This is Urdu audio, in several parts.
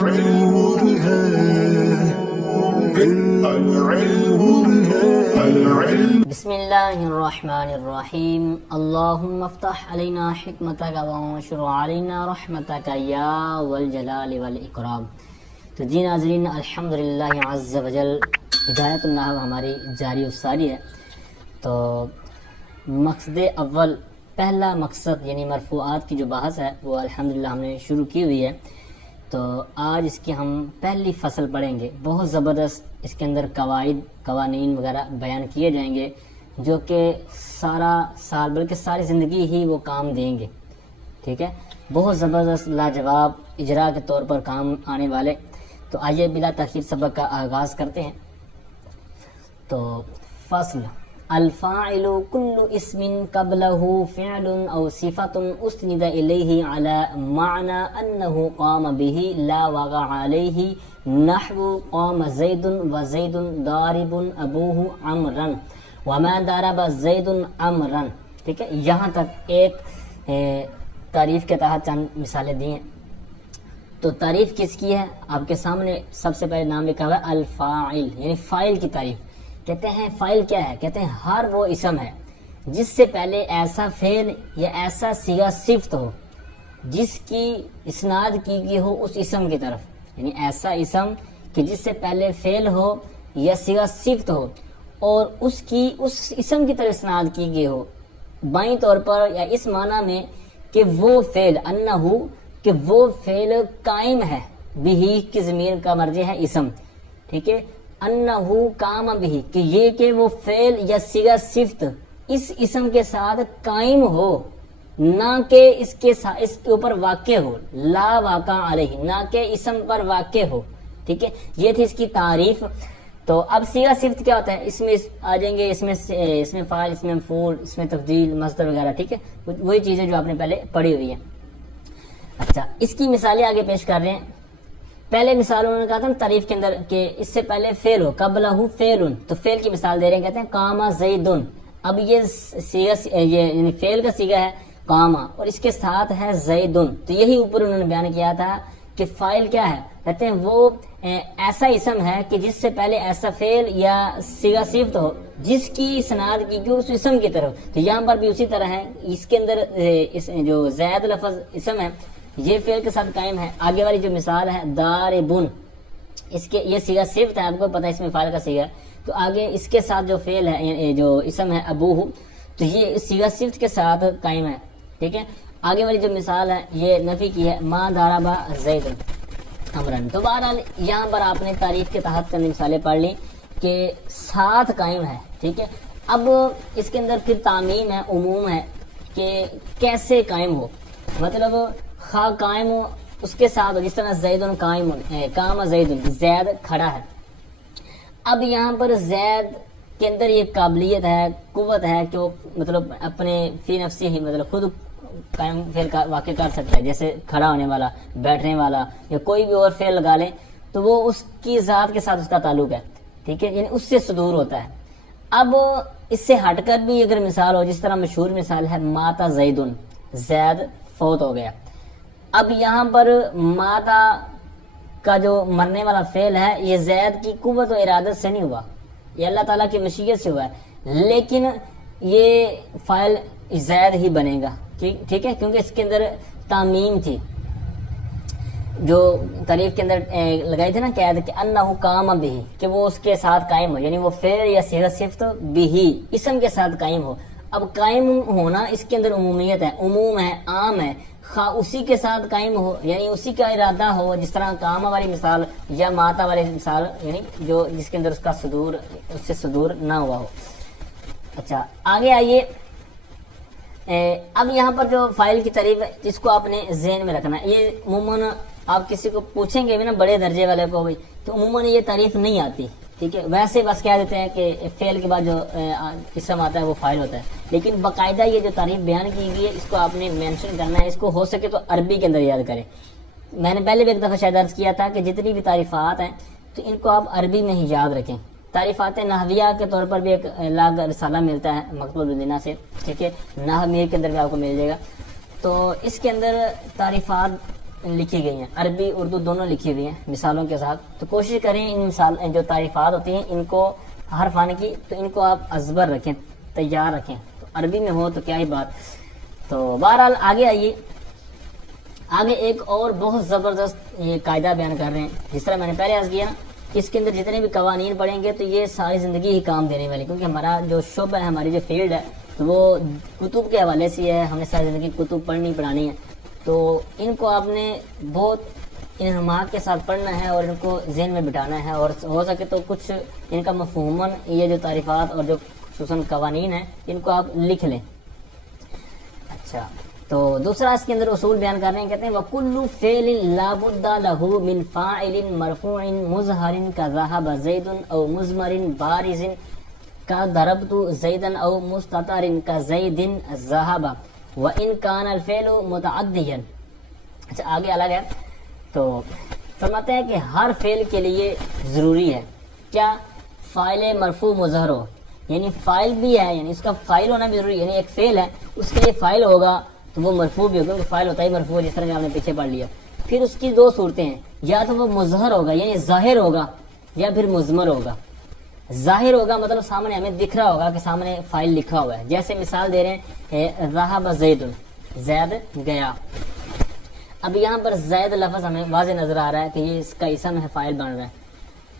بسم اللہ الرحمن الرحیم اللہم افتح علینا حکمتک وانشر علینا رحمتک یا والجلال والاکرام۔ تو جی ناظرین، الحمدللہ عز وجل ہدایت النحو ہماری جاری و ساری ہے۔ تو مقصد اول، پہلا مقصد یعنی مرفوعات کی جو بحث ہے وہ الحمدللہ ہم نے شروع کی ہوئی ہے۔ تو آج اس کی ہم پہلی فصل پڑھیں گے، بہت زبردست۔ اس کے اندر قواعد، قوانین وغیرہ بیان کیے جائیں گے جو کہ سارا سال بلکہ ساری زندگی ہی وہ کام دیں گے، ٹھیک ہے، بہت زبردست لاجواب اجراء کے طور پر کام آنے والے۔ تو آئیے بلا تاخیر سبق کا آغاز کرتے ہیں۔ تو فصل، الفاعل كل اسم قبله فعل او صفة اسند اليه على معنى انه قام به لا وقع عليه، نحو قام زید وزید ضارب ابوه عمرا وما ضرب زید عمرا۔ ٹھیک ہے، یہاں تک ایک تعریف کے تحت چند مثالیں دی ہیں۔ تو تعریف کس کی ہے؟ آپ کے سامنے سب سے پہلے نام لکھا ہوا ہے الفاعل، یعنی فاعل کی تعریف۔ کہتے ہیں فاعل کیا ہے؟ کہتے ہیں ہر وہ اسم ہے جس سے پہلے ایسا فعل یا ایسا صیغہ صفت ہو جس کی اسناد کی گئی ہو اس اسم کی طرف، یعنی ایسا اسم کہ جس سے پہلے فعل ہو یا صیغہ صفت ہو اور اس اسم کی طرف اسناد کی گئی ہو بائیں طور پر یا اس معنی میں کہ وہ فعل انہو، کہ وہ فعل قائم ہے، بھی کی ضمیر کا مرجع ہے اسم، ٹھیک ہے، انہو قام بھی، کہ یہ کہ وہ فعل یا صیغہ صفت اس اسم کے ساتھ قائم ہو، نہ کہ اس کے اوپر واقع ہو، لا واقع علیہ، نہ کہ اسم پر واقع ہو، ٹھیک ہے، یہ تھی اس کی تعریف۔ تو اب صیغہ صفت کیا ہوتا ہے؟ اس میں آ جائیں گے اس میں فاعل، اس میں مفعول، اس میں تفضیل، مصدر وغیرہ، ٹھیک ہے، وہی چیزیں جو آپ نے پہلے پڑھی ہوئی ہیں۔ اچھا، اس کی مثالیں آگے پیش کر رہے ہیں۔ پہلے مثال انہوں نے کہا تھا تعریف کے اندر کہ اس سے پہلے فعل ہو، قبلہ فعل، تو فعل کی مثال دے رہے ہیں، کہتے ہیں قام زیدن۔ اب یہ یعنی فعل کا صیغہ ہے قام اور اس کے ساتھ ہے زیدن، تو یہی اوپر انہوں نے بیان کیا تھا کہ فاعل کیا ہے؟ کہتے ہیں وہ ایسا اسم ہے کہ جس سے پہلے ایسا فعل یا صیغہ صفت ہو جس کی اسناد کی گئی اس اسم کی طرف۔ تو یہاں پر بھی اسی طرح ہے، اس کے اندر جو زید لفظ اسم ہے یہ فعل کے ساتھ قائم ہے۔ آگے والی جو مثال ہے داربن، اس کے یہ صیغہ صفت ہے، آپ کو پتہ ہے اس میں فاعل کا صیغہ ہے، تو آگے اس کے ساتھ جو فعل ہے جو اسم ہے ابوہ، تو یہ صیغہ صفت کے ساتھ قائم ہے، ٹھیک ہے۔ آگے والی جو مثال ہے یہ نفی کی ہے، ما ضرب زید عمرن۔ تو بہرحال یہاں پر آپ نے تعریف کے تحت چند مثالیں پڑھ لی کہ ساتھ قائم ہے، ٹھیک ہے۔ اب اس کے اندر پھر تعمیم ہے، عموم ہے کہ کیسے قائم ہو، مطلب خواہ قائم ہو اس کے ساتھ ہو، جس طرح زیدن قائم ہے، قام زیدن، زید کھڑا ہے۔ اب یہاں پر زید کے اندر یہ قابلیت ہے، قوت ہے کہ وہ مطلب اپنے فی نفسی ہی مطلب خود قائم فعل کا واقع کر سکتا ہے، جیسے کھڑا ہونے والا، بیٹھنے والا یا کوئی بھی اور فعل لگا لیں تو وہ اس کی ذات کے ساتھ اس کا تعلق ہے، ٹھیک ہے، یعنی اس سے صدور ہوتا ہے۔ اب اس سے ہٹ کر بھی اگر مثال ہو، جس طرح مشہور مثال ہے ماتا زیدن، زید فوت ہو گیا۔ اب یہاں پر ماتا کا جو مرنے والا فعل ہے یہ زید کی قوت و ارادت سے نہیں ہوا، یہ اللہ تعالیٰ کی مشیت سے ہوا ہے، لیکن یہ فاعل زید ہی بنے گا، ٹھیک ہے، کیونکہ اس کے اندر تعمیم تھی جو تعریف کے اندر لگائی تھی نا قید کہ انہو قام بھی، کہ وہ اس کے ساتھ قائم ہو، یعنی وہ فعل یا صیغہ صفت بھی اسم کے ساتھ قائم ہو۔ اب قائم ہونا اس کے اندر عمومیت ہے، عموم ہے، عام ہے، خواہ اسی کے ساتھ قائم ہو یعنی اسی کا ارادہ ہو، جس طرح قام والی مثال یا ماتا والی مثال، یعنی جو جس کے اندر اس کا صدور، اس سے صدور نہ ہوا ہو۔ اچھا آگے آئیے، اب یہاں پر جو فاعل کی تعریف ہے اس کو آپ نے ذہن میں رکھنا ہے۔ یہ عموماً آپ کسی کو پوچھیں گے بھی نا، بڑے درجے والے کو بھی، تو عموماً یہ تعریف نہیں آتی، ٹھیک ہے، ویسے بس کہہ دیتے ہیں کہ فعل کے بعد جو اسم آتا ہے وہ فاعل ہوتا ہے، لیکن باقاعدہ یہ جو تعریف بیان کی گئی ہے اس کو آپ نے مینشن کرنا ہے، اس کو ہو سکے تو عربی کے اندر یاد کریں۔ میں نے پہلے بھی ایک دفعہ شاید عرض کیا تھا کہ جتنی بھی تعریفات ہیں تو ان کو آپ عربی میں ہی یاد رکھیں۔ تعریفات نحویہ کے طور پر بھی ایک الگ رسالہ ملتا ہے مقبول المدینہ سے، ٹھیک ہے، نحو میر کے اندر بھی آپ کو مل جائے گا۔ تو اس کے اندر تعریفات لکھی گئی ہیں، عربی اردو دونوں لکھی ہوئی ہیں مثالوں کے ساتھ. تو کوشش کریں ان مثال جو تعریفات ہوتی ہیں ان کو ہر فن کی، تو ان کو آپ ازبر رکھیں، تیار رکھیں. تو عربی میں ہو تو کیا ہی بات. تو بہرحال آگے آئیے. آگے ایک اور بہت زبردست یہ قاعدہ بیان کر رہے ہیں. جس طرح میں نے پہلے عرض کیا کہ اس کے اندر جتنے بھی قوانین پڑھیں گے تو یہ ساری زندگی ہی کام دینے والی، کیونکہ ہمارا جو شعبہ ہے، ہماری جو فیلڈ ہے، تو وہ کتب کے حوالے سے ہے. ہم نے ساری زندگی کتب پڑھانی ہے. تو ان کو آپ نے بہت انہماک کے ساتھ پڑھنا ہے اور ان کو ذہن میں بٹھانا ہے، اور ہو سکے تو کچھ ان کا مفہوماً یہ جو تعریفات اور جو خصوصاً قوانین ہیں ان کو آپ لکھ لیں. اچھا، تو دوسرا اس کے اندر اصول بیان کر رہے ہیں. کہتے ہیں وَكُلُّ فِعْلٍ لَا بُدَّ لَهُ مِنْ فَاعِلٍ مَرْفُوعٍ مُظْهَرٍ كَذَهَبَ زَيْدٌ أَوْ مُزْمَرٍ بَارِزٍ كَضَرَبْتُ زَيْدًا أَوْ مُسْتَتَرٍ كَزَيْدٍ ذَهَبَ وَإِنْ كَانَ الْفِعْلُ مُتَعَدِّيًا. اچھا، آگے الگ ہے. تو فرماتے ہیں کہ ہر فعل کے لیے ضروری ہے کیا؟ فاعل مرفوع مظہر ہو، یعنی فاعل بھی ہے، یعنی اس کا فاعل ہونا بھی ضروری ہے. یعنی ایک فعل ہے، اس کے لیے فاعل ہوگا تو وہ مرفوع بھی ہوگا، کیونکہ فاعل ہوتا ہی مرفوع، جس طرح کہ آپ نے پیچھے پڑھ لیا. پھر اس کی دو صورتیں ہیں، یا تو وہ مظہر ہوگا یعنی ظاہر ہوگا، یا پھر مضمر ہوگا. ظاہر ہوگا مطلب سامنے ہمیں دکھ رہا ہوگا کہ سامنے فاعل لکھا ہوا ہے. جیسے مثال دے رہے ہیں ذهب زید، زید گیا. اب یہاں پر زید لفظ ہمیں واضح نظر آ رہا ہے کہ یہ اس کا اسم ہے، فاعل بن رہا ہے.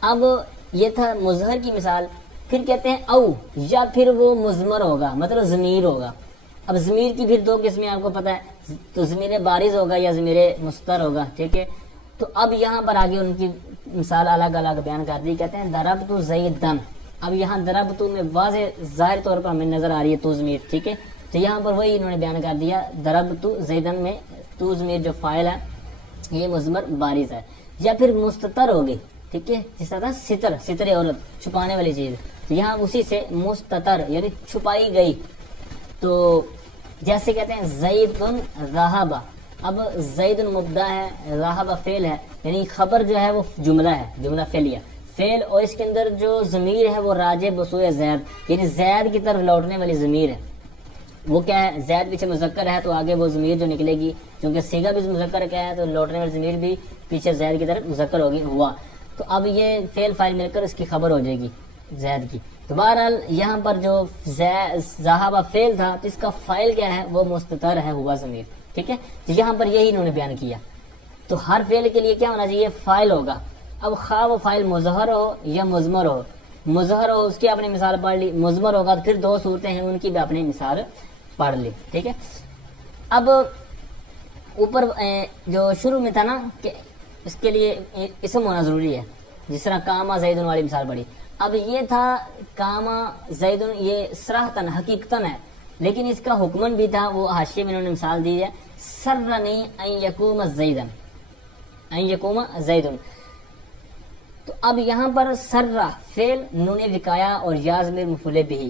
اب یہ تھا مظہر کی مثال. پھر کہتے ہیں او، یا پھر وہ مضمر ہوگا مطلب ضمیر ہوگا. اب ضمیر کی پھر دو قسمیں آپ کو پتہ ہے، تو ضمیر بارز ہوگا یا ضمیر مستتر ہوگا. ٹھیک ہے، تو اب یہاں پر آگے ان کی مثال الگ الگ بیان کر دی. کہتے ہیں ضربت زیدن. اب یہاں ضربت میں واضح ظاہر طور پر ہمیں نظر آ رہی ہے تو ضمیر. ٹھیک ہے، تو یہاں پر وہی انہوں نے بیان کر دیا، ضربت زیدن میں تو ضمیر جو فاعل ہے یہ مضمر بارز ہے. یا پھر مستتر ہوگی. ٹھیک ہے، جس طرح ستر عورت چھپانے والی چیز، تو یہاں اسی سے مستتر یعنی چھپائی گئی. تو جیسے کہتے ہیں زید ذہب. اب زید مبدا ہے، ذہب فعل ہے، یعنی خبر جو ہے وہ جملہ ہے، جملہ فعلیہ فعل، اور اس کے اندر جو ضمیر ہے وہ راجع بسوء زید، یعنی زید کی طرف لوٹنے والی ضمیر ہے. وہ کیا ہے؟ زید پیچھے مذکر ہے تو آگے وہ ضمیر جو نکلے گی، کیونکہ صیغہ بھی مذکر کیا ہے تو لوٹنے والی ضمیر بھی پیچھے زید کی طرف مذکر ہوگی ہوا. تو اب یہ فعل فاعل مل کر اس کی خبر ہو جائے گی زید کی. تو بہرحال یہاں پر جو ذہب فعل تھا تو اس کا فاعل کیا ہے؟ وہ مستتر ہے، ہوا ضمیر. ٹھیک ہے، تو یہاں پر یہی انہوں نے بیان کیا. تو ہر فعل کے لیے کیا ہونا چاہیے؟ فاعل ہوگا. اب خواہ وہ فاعل مظہر ہو یا مضمر ہو. مظہر ہو اس کی آپ نے مثال پڑھ لی، مضمر ہوگا تو پھر دو صورتیں ہیں ان کی بھی آپ نے مثال پڑھ لی. ٹھیک ہے، اب اوپر جو شروع میں تھا نا کہ اس کے لیے اسم ہونا ضروری ہے، جس طرح کاما زیدن والی مثال پڑھی. اب یہ تھا کاما زیدن، یہ صراحتاً حقیقتاً ہے، لیکن اس کا حکمن بھی تھا. وہ حاشیے میں انہوں نے مثال دی ہے، سرنی ان یقوم زیدن، ان یقوم زیدن. تو اب یہاں پر سرہ فعل نون وقایا اور یا ضمیر مفعول بہ.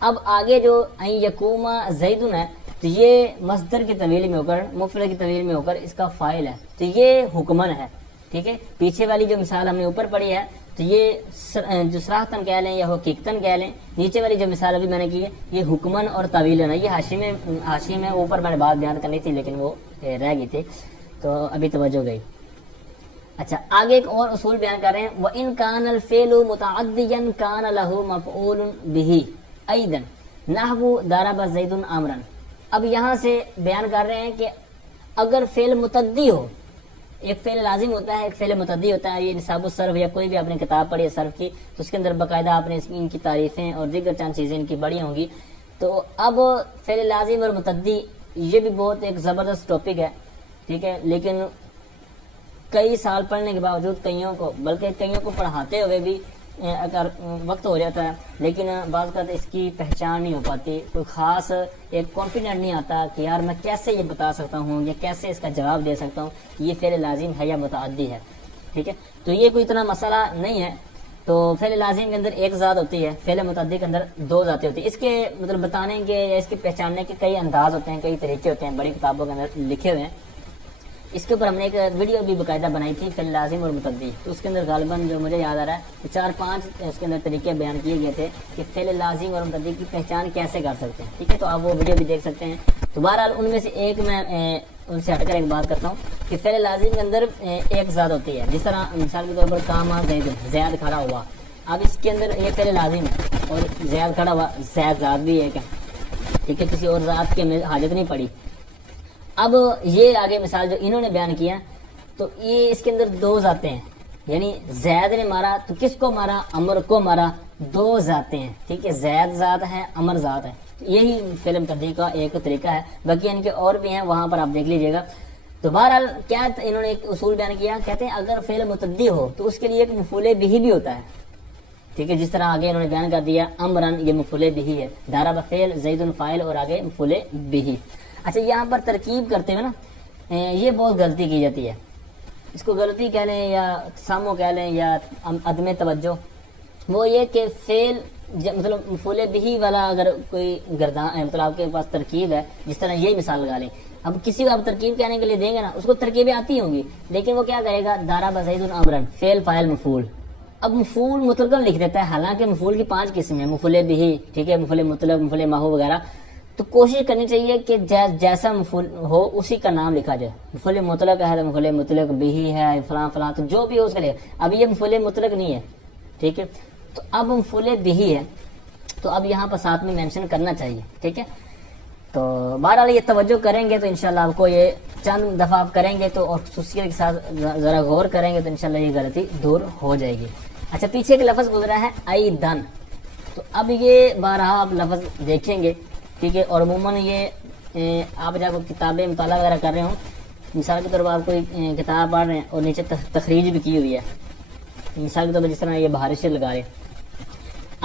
اب آگے جو ان یقوم زیدن ہے تو یہ مصدر کی طویل میں ہو کر، مفعول کی طویل میں ہو کر اس کا فاعل ہے، تو یہ حکمن ہے. ٹھیک ہے، پیچھے والی جو مثال ہم نے اوپر پڑھی ہے تو یہ جو صراحتاً کہہ لیں یا حقیقتاً کہہ لیں. نیچے والی جو مثال ابھی میں نے کی ہے یہ حکمن اور طویلن ہے. یہ حاشی میں اوپر میں نے بات بیان کرنی تھی لیکن وہ رہ گئی تھی، تو ابھی توجہ گئی. اچھا، آگے ایک اور اصول بیان کر رہے ہیں، وَإِن كَانَ الْفِعْلُ مُتَعَدِّيًا كَانَ لَهُ مَفْعُولٌ بِهِ أَيْضًا نَحْوُ ضَرَبَ زَيْدٌ عَمْرًا. اب یہاں سے بیان کر رہے ہیں کہ اگر فعل متعدی ہو، ایک فعل لازم ہوتا ہے، ایک فعل متعدی ہوتا ہے. یہ نصاب الصرف یا کوئی بھی آپ نے کتاب پڑھی ہے صرف کی تو اس کے اندر باقاعدہ آپ نے ان کی تعریفیں اور دیگر چند چیزیں ان کی بڑی ہوں گی. تو اب فعل لازم اور متعدی یہ بھی بہت ایک زبردست ٹاپک ہے. ٹھیک ہے، لیکن کئی سال پڑھنے کے باوجود کئیوں کو پڑھاتے ہوئے بھی اگر وقت ہو جاتا ہے، لیکن بعض اوقات اس کی پہچان نہیں ہو پاتی. کوئی خاص ایک کانفیڈنٹ نہیں آتا کہ یار میں کیسے یہ بتا سکتا ہوں یا کیسے اس کا جواب دے سکتا ہوں کہ یہ فعل لازم ہے یا متعدی ہے. ٹھیک ہے، تو یہ کوئی اتنا مسئلہ نہیں ہے. تو فعل لازم کے اندر ایک ذات ہوتی ہے، فعل متعدی کے اندر دو ذاتیں ہوتی ہیں. اس کے مطلب بتانے کے یا اس کے پہچاننے کے کئی انداز ہوتے ہیں، کئی طریقے ہوتے ہیں، بڑی کتابوں کے اندر لکھے ہوئے ہیں. اس کے اوپر ہم نے ایک ویڈیو بھی باقاعدہ بنائی تھی، فعل لازم اور متعدی. تو اس کے اندر غالباً جو مجھے یاد آ رہا ہے 4-5 اس کے اندر طریقے بیان کیے گئے تھے کہ فعل لازم اور متعدی کی پہچان کیسے کر سکتے ہیں. ٹھیک ہے، تو آپ وہ ویڈیو بھی دیکھ سکتے ہیں. تو بہرحال ان میں سے ایک میں ان سے ہٹ کر ایک بات کرتا ہوں کہ فعل لازم کے اندر ایک ذات ہوتی ہے. جس طرح مثال کے طور پر قام زید، زید کھڑا ہوا. اب اس کے اندر یہ فعل لازم ہے اور زید کھڑا ہوا، زید ذات بھی ہے کیا، ٹھیک ہے، کسی اور ذات کی حاجت نہیں پڑی. اب یہ آگے مثال جو انہوں نے بیان کیا تو یہ اس کے اندر دو ذاتیں ہیں، یعنی زید نے مارا تو کس کو مارا؟ امر کو مارا. دو ذاتیں ہیں، ٹھیک ہے، زید ذات ہے، امر ذات ہے. یہی فلم کرنے کا ایک طریقہ ہے، باقی ان کے اور بھی ہیں، وہاں پر آپ دیکھ لیجئے گا. تو بہرحال کیا انہوں نے ایک اصول بیان کیا، کہتے ہیں اگر فعل متعدی ہو تو اس کے لیے ایک مفعول بہ بھی ہوتا ہے، ٹھیک ہے. جس طرح آگے انہوں نے بیان کر دیا امرن، یہ مفعول بہ ہے، ضرب فعل، زید فاعل اور آگے مفعول بہ. اچھا یہاں پر ترکیب کرتے ہوئے نا یہ بہت غلطی کی جاتی ہے. اس کو غلطی کہہ لیں یا سامو کہہ لیں یا عدم توجہ. وہ یہ کہ فعل مطلب مفعول بہ والا اگر کوئی گردان مطلب آپ کے پاس ترکیب ہے، جس طرح یہی مثال لگا لیں. اب کسی کو آپ ترکیب کہنے کے لیے دیں گے نا، اس کو ترکیبیں آتی ہوں گی، لیکن وہ کیا کرے گا؟ ضرب زید امرن، فعل فاعل مفعول. اب مفعول مطلقاً لکھ دیتا ہے، حالانکہ مفعول کی 5 قسم ہیں، مفعول بہ، ٹھیک ہے، مفعول مطلق، مفعول ماحو وغیرہ. تو کوشش کرنی چاہیے کہ جیسا مفعول ہو اسی کا نام لکھا جائے. مفعول مطلق ہے تو مفعول مطلق بہ ہے، فلاں فلاں، تو جو بھی ہو اس کے لیے. اب یہ مفعول مطلق نہیں ہے، ٹھیک ہے، تو اب مفعول بہ ہے تو اب یہاں پر ساتھ میں مینشن کرنا چاہیے، ٹھیک ہے. تو بہرحال یہ توجہ کریں گے تو انشاءاللہ آپ کو یہ چند دفعہ آپ کریں گے تو اور خصوصیت کے ساتھ ذرا غور کریں گے تو انشاءاللہ یہ غلطی دور ہو جائے گی. اچھا پیچھے ایک لفظ گزرا ہے ایدن، تو اب یہ بارہا آپ لفظ دیکھیں گے، ٹھیک ہے. اور عموماً یہ آپ جب کتابیں مطالعہ وغیرہ کر رہے ہوں، مثال کے طور پر آپ کوئی کتاب پڑھ رہے ہیں اور نیچے تخریج بھی کی ہوئی ہے، مثال کے طور پر جس طرح یہ بہارش لگا رہے ہیں.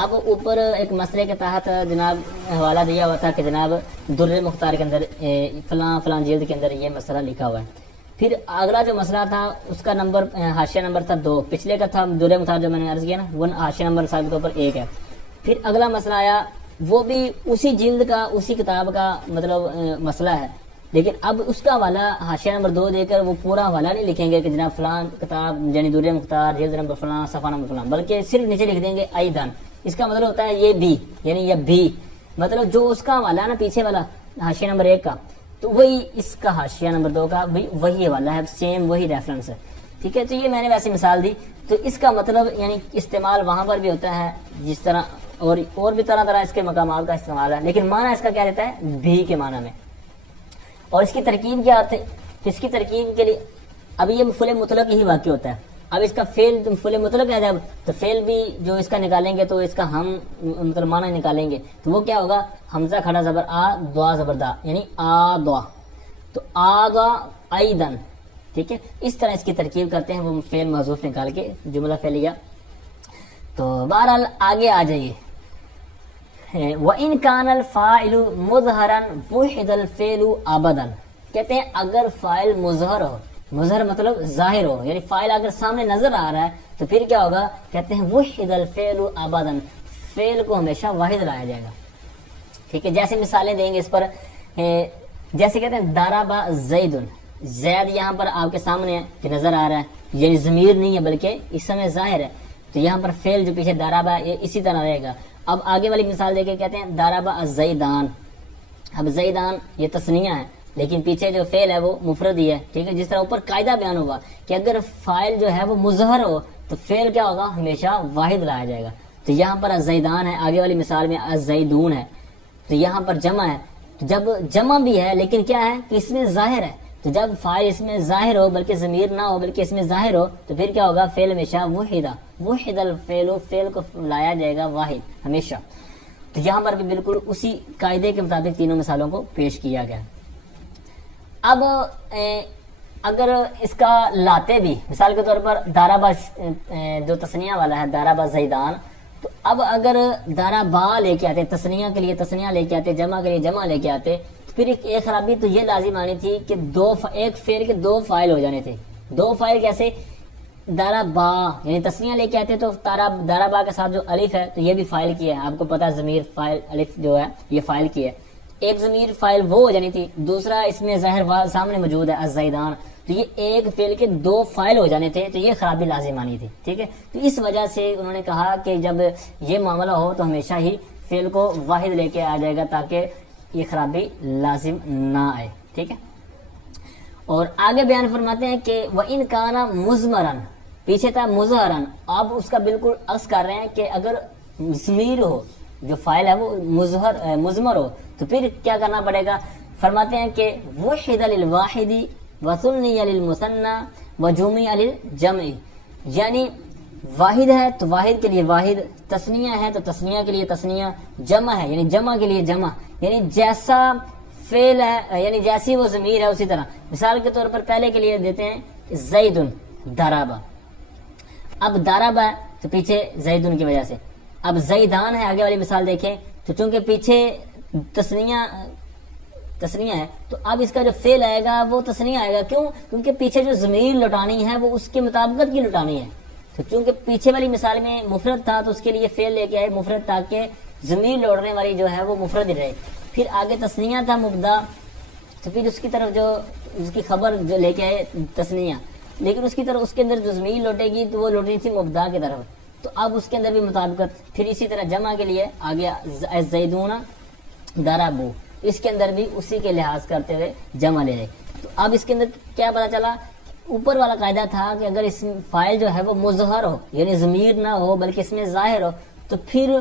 اب اوپر ایک مسئلے کے تحت جناب حوالہ دیا ہوا تھا کہ جناب در مختار کے اندر فلاں فلاں جلد کے اندر یہ مسئلہ لکھا ہوا ہے. پھر اگلا جو مسئلہ تھا اس کا نمبر حاشیہ نمبر تھا 2، پچھلے کا تھا در مختار جو میں نے عرض کیا نا، وہ حاشیہ نمبر مثال کے طور پر 1 ہے. پھر اگلا مسئلہ آیا، وہ بھی اسی جلد کا اسی کتاب کا مطلب مسئلہ ہے، لیکن اب اس کا حوالہ حاشیہ نمبر 2 دے کر وہ پورا حوالہ نہیں لکھیں گے کہ جناب فلاں کتاب یعنی در مختار جلد نمبر فلاں صفحہ نمبر فلاں، بلکہ صرف نیچے لکھ دیں گے ایدن. اس کا مطلب ہوتا ہے یہ بھی، یعنی یہ بھی مطلب جو اس کا حوالہ ہے نا پیچھے والا حاشیہ نمبر 1 کا، تو وہی اس کا حاشیہ نمبر 2 کا بھی وہی حوالہ ہے، سیم وہی ریفرنس ہے، ٹھیک ہے. تو یہ میں نے ویسے مثال دی. تو اس کا مطلب یعنی استعمال وہاں پر بھی ہوتا ہے جس طرح اور بھی طرح طرح اس کے مقامات کا استعمال ہے، لیکن معنی اس کا کیا رہتا ہے؟ بھی کے معنی میں. اور اس کی ترکیب کیا آتے؟ اس کی ترکیب کے لیے اب یہ مفعول مطلق ہی واقع ہوتا ہے. اب اس کا فعل مفعول مطلق ہے جب، تو فعل بھی جو اس کا نکالیں گے تو اس کا ہم مطلب معنی نکالیں گے تو وہ کیا ہوگا؟ حمزہ کھڑا زبر آ، دعا زبر دا، یعنی آ دعا. تو آ دعا ایدن، ٹھیک ہے. اس طرح اس کی ترکیب کرتے ہیں وہ فعل محذوف نکال کے جملہ فعلیہ. تو بہرحال آگے آ جائیے. وَإِن كَانَ الْفَاعِلُ مُظْهَرًا وُحِدَ الْفِعْلُ أَبَدًا، کہتے ہیں اگر فاعل مظہر ہو، مظہر مطلب ظاہر ہو، یعنی فاعل اگر سامنے نظر آ رہا ہے تو پھر کیا ہوگا؟ کہتے ہیں وحد الفعل ابدا، فعل کو ہمیشہ واحد لایا جائے گا، ٹھیک ہے. جیسے مثالیں دیں گے اس پر، جیسے کہتے ہیں ضرب زید، زید یہاں پر آپ کے سامنے ہے کہ نظر آ رہا ہے، یعنی ضمیر نہیں ہے بلکہ اس میں ظاہر ہے، تو یہاں پر فعل جو پیچھے ضرب ہے یہ اسی طرح رہے گا. اب آگے والی مثال دے کے کہتے ہیں ضرب الزیدان. اب زیدان یہ تثنیہ ہے لیکن پیچھے جو فعل ہے وہ مفرد ہی ہے، ٹھیک ہے. جس طرح اوپر قاعدہ بیان ہوا کہ اگر فاعل جو ہے وہ مظہر ہو تو فعل کیا ہوگا؟ ہمیشہ واحد لایا جائے گا. تو یہاں پر الزیدان ہے، آگے والی مثال میں الزیدون ہے، تو یہاں پر جمع ہے. تو جب جمع بھی ہے لیکن کیا ہے کہ اس میں ظاہر ہے، تو جب فاعل اس میں ظاہر ہو بلکہ ضمیر نہ ہو بلکہ اس میں ظاہر ہو تو پھر کیا ہوگا؟ فعل ہمیشہ وحد الفعل، فعل کو لایا جائے گا واحد ہمیشہ. تو یہاں پر بھی بالکل اسی قاعدے کے مطابق تینوں مثالوں کو پیش کیا گیا. اب اگر اس کا لاتے بھی، مثال کے طور پر ضربا جو تثنیہ والا ہے ضربا زیدان، تو اب اگر ضربا لے کے آتے تثنیہ کے لیے تثنیہ لے کے آتے، جمع کے لیے جمع لے کے آتے، پھر ایک خرابی تو یہ لازم آنی تھی کہ ایک فعل کے 2 فاعل ہو جانے تھے. 2 فاعل کیسے؟ ضربا یعنی تثنیہ لے کے آتے تو ضربا کے ساتھ جو الف ہے تو یہ بھی فاعل کی ہے، آپ کو پتا ضمیر فاعل الف جو ہے یہ فاعل کی ہے. ایک ضمیر فاعل وہ ہو جانی تھی، دوسرا اس میں ظاہر سامنے موجود ہے الزیدان، تو یہ ایک فعل کے 2 فاعل ہو جانے تھے، تو یہ خرابی لازم آنی تھی، ٹھیک ہے. تو اس وجہ سے انہوں نے کہا کہ جب یہ معاملہ ہو تو ہمیشہ ہی فعل کو واحد لے کے آ جائے گا تاکہ یہ خرابی لازم نہ آئے. ٹھیک ہے. اور آگے بیان فرماتے ہیں کہ وَإِنْ كَانَ مُزْمَرًا، پیچھے تھا مظہرًا، اب اس کا بالکل عکس کر رہے ہیں کہ اگر ضمیر ہو، جو فاعل ہے وہ مضمر ہو، تو پھر کیا کرنا پڑے گا. فرماتے ہیں کہ وحد للواحد وثنی للمثنى وجمع للجمع، یعنی واحد ہے تو واحد کے لیے واحد، تثنیہ ہے تو تثنیہ کے لیے تثنیہ، جمع ہے یعنی جمع کے لیے جمع، یعنی جیسا فعل ہے یعنی جیسی وہ ضمیر ہے اسی طرح. مثال کے طور پر پہلے کے لیے دیتے ہیں زید ضرب، اب ضرب ہے تو پیچھے زیدن کی وجہ سے. اب زیدان ہے، آگے والی مثال دیکھیں تو چونکہ پیچھے تثنیہ ہے تو اب اس کا جو فعل آئے گا وہ تثنیہ آئے گا. کیوں؟ کیونکہ پیچھے جو ضمیر لٹانی ہے وہ اس کے مطابقت کی لٹانی ہے. تو چونکہ پیچھے والی مثال میں مفرد تھا تو اس کے لیے فعل لے کے آئے مفرد، تاکہ ضمیر لوٹنے والی جو ہے وہ مفرد ہی رہے. پھر آگے تثنیہ تھا مبدا، تو پھر اس کی طرف جو اس کی خبر جو لے کے آئے تثنیہ، لیکن اس کی طرف اس کے اندر جو ضمیر لوٹے گی تو وہ لوٹنی تھی مبدا کی طرف، تو اب اس کے اندر بھی مطابقت. پھر اسی طرح جمع کے لیے آگے زیدون ضربوا، اس کے اندر بھی اسی کے لحاظ کرتے ہوئے جمع لے رہے. تو اب اس کے اندر کیا پتا چلا، اوپر والا قاعدہ تھا کہ اگر اس فاعل جو ہے وہ مظہر ہو یعنی ضمیر نہ ہو بلکہ اس میں ظاہر ہو تو پھر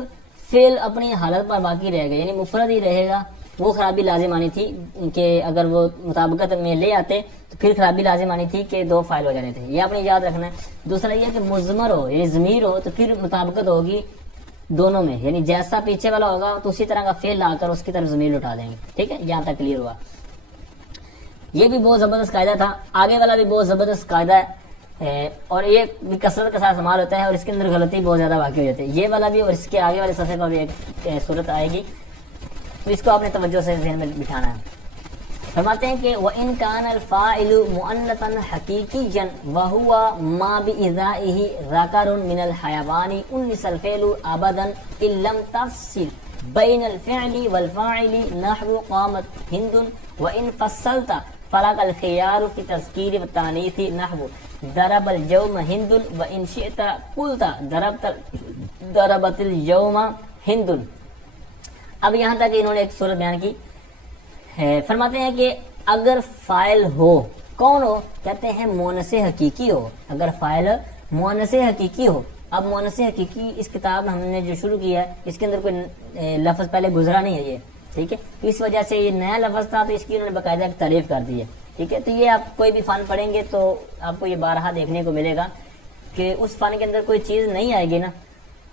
فعل اپنی حالت پر باقی رہے گا یعنی مفرد ہی رہے گا. وہ خرابی لازم آنی تھی کہ اگر وہ مطابقت میں لے آتے تو پھر خرابی لازم آنی تھی کہ دو فاعل ہو جانے تھے. یہ اپنے یاد رکھنا ہے. دوسرا یہ کہ مضمر ہو یعنی ضمیر ہو تو پھر مطابقت ہوگی دونوں میں، یعنی جیسا پیچھے والا ہوگا تو اسی طرح کا فعل لا کر اس کی طرف ضمیر اٹھا دیں گے. ٹھیک ہے، یہاں تک کلیئر ہوا. یہ بھی بہت زبردست قاعدہ تھا. آگے والا بھی بہت زبردست قاعدہ ہے اور یہ بھی کثرت کے ساتھ استعمال ہوتا ہے اور اس کے اندر غلطی بہت زیادہ واقع ہو جاتی ہے. یہ والا بھی اور اس کے آگے والے صفحے پر بھی ایک صورت آئے گی، تو اس کو آپ نے توجہ سے ذہن میں بٹھانا ہے. فرماتے ہیں کہ وَإِن كَانَ الْفَاعِلُ مُؤَنَّثًا حَقِيقِيًّا وَهُوَ مَا بِإِذَائِهِ ذَكَرٌ مِنَ الْحَيَوَانِ أُنِّثَ الْفِعْلُ أَبَدًا إِن لَّمْ تَفْصِلْ بَيْنَ الْفِعْلِ وَالْفَاعِلِ نَحْوُ قَامَتْ هِندٌ وَإِن فَصَّلْتَ فَلَكَ الْخِيَارُ فِي التَّذْكِيرِ وَالتَّأْنِيثِ نَحْوُ ضَرَبَ الْيَوْمَ هِندٌ وَإِن شِئْتَ قُلْتَ ضَرَبَتِ الْيَوْمَ هِندٌ. اب یہاں تک انہوں نے ایک صورت بیان کی. فرماتے ہیں کہ اگر فاعل ہو، کون ہو؟ کہتے ہیں مؤنث حقیقی ہو. اگر فاعل مؤنث حقیقی ہو، اب مؤنث حقیقی اس کتاب میں ہم نے جو شروع کیا ہے اس کے اندر کوئی لفظ پہلے گزرا نہیں ہے یہ. ٹھیک ہے، اس وجہ سے یہ نیا لفظ تھا تو اس کی انہوں نے باقاعدہ ایک تعریف کر دی ہے. ٹھیک ہے، تو یہ آپ کوئی بھی فن پڑھیں گے تو آپ کو یہ بارہا دیکھنے کو ملے گا کہ اس فن کے اندر کوئی چیز نہیں آئے گی نا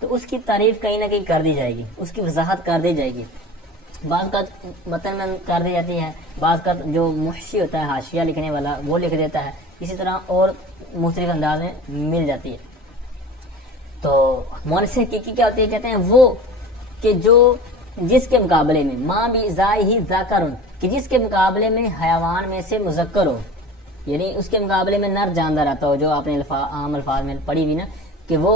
تو اس کی تعریف کہیں نہ کہیں کر دی جائے گی، اس کی وضاحت کر دی جائے گی. بعض کا متن میں کر دی جاتی ہے، بعض کا جو محشی ہوتا ہے حاشیہ لکھنے والا وہ لکھ دیتا ہے، اسی طرح اور مختلف انداز میں مل جاتی ہے. تو مؤنث حقیقی کیا ہوتی ہے؟ کہتے ہیں وہ کہ جو جس کے مقابلے میں ماں بھی ذائی ذکر، کہ جس کے مقابلے میں حیوان میں سے مذکر ہو، یعنی اس کے مقابلے میں نر جاندار آتا ہو، جو آپ نے عام الفاظ میں پڑھی ہوئی نا کہ وہ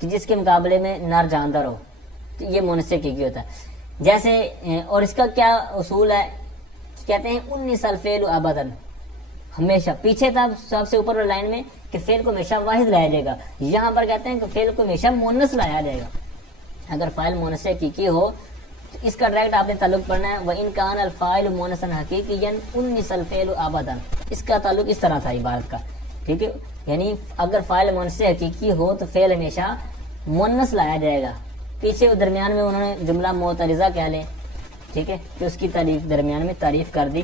کہ جس کے مقابلے میں نر جاندار ہو، تو یہ مؤنث حقیقی ہوتا ہے. جیسے اور اس کا کیا اصول ہے؟ کہتے ہیں 19 الفعل ابداً، ہمیشہ. پیچھے تھا سب سے اوپر لائن میں کہ فعل کو ہمیشہ واحد لایا جائے گا، یہاں پر کہتے ہیں کہ فعل کو ہمیشہ مؤنث لایا جائے گا. اگر فاعل مؤنث حقیقی ہو تو اس کا ڈائریکٹ آپ نے تعلق پڑھنا ہے وَإِن كَانَ الْفَاعِلُ مُؤَنَّثًا حَقِيقِيًّا أُنِّثَ الْفِعْلُ أَبَدًا. اس کا تعلق اس طرح تھا عبارت کا. ٹھیک ہے، یعنی اگر فاعل مؤنث حقیقی ہو تو فعل ہمیشہ مؤنث لایا جائے گا. پیچھے درمیان میں انہوں نے جملہ معترضہ کہہ لیں، ٹھیک ہے، کہ اس کی تعریف درمیان میں تعریف کر دی.